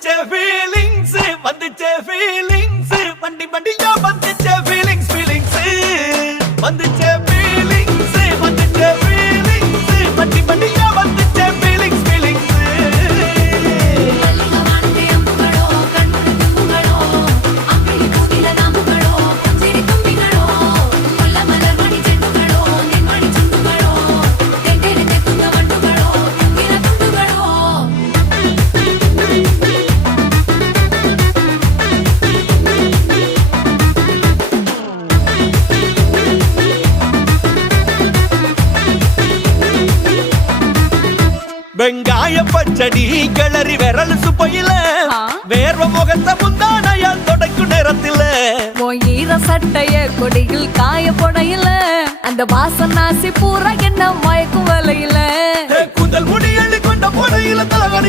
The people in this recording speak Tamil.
வந்துச்சே ஃபீலிங்ஸ் வந்துச்சே ஃபீலிங்ஸ் வண்டி வண்டியா வந்துச்சே ஃபீலிங்ஸ் ஃபீலிங்ஸ் வந்துச்சே ஃபீலிங்ஸ் வந்துச்சே ஃபீலிங்ஸ் வண்டி வண்டியா வந்துச்சே ஃபீலிங்ஸ் ஃபீலிங்ஸ் வெங்காய பச்சடி கிளறி விரல் சுப்பையில வேர்வ முகத்த முந்தானையால் தொடக்கும் நேரத்தில ஈர சட்டைய கொடியில் காய பொடையில அந்த வாசனாசி பூரா என்ன மயக்கும் வலையில கூந்தல் முடியள்ளி கொண்ட பொடையில தலைவலி